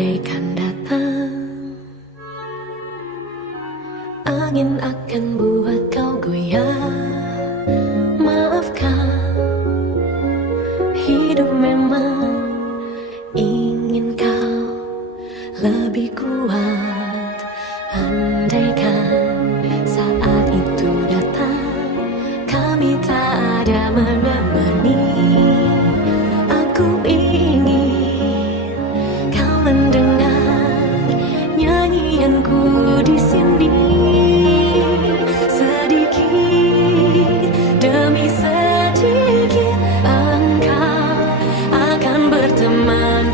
Andaikan datang angin akan buat kau goyah. Maafkan, hidup memang ingin kau lebih kuat. Andaikan saat itu datang, kami tak ada menemani. Aku ingin kau mendengar nyanyianku di sini. Sedikit demi sedikit engkau akan berteman.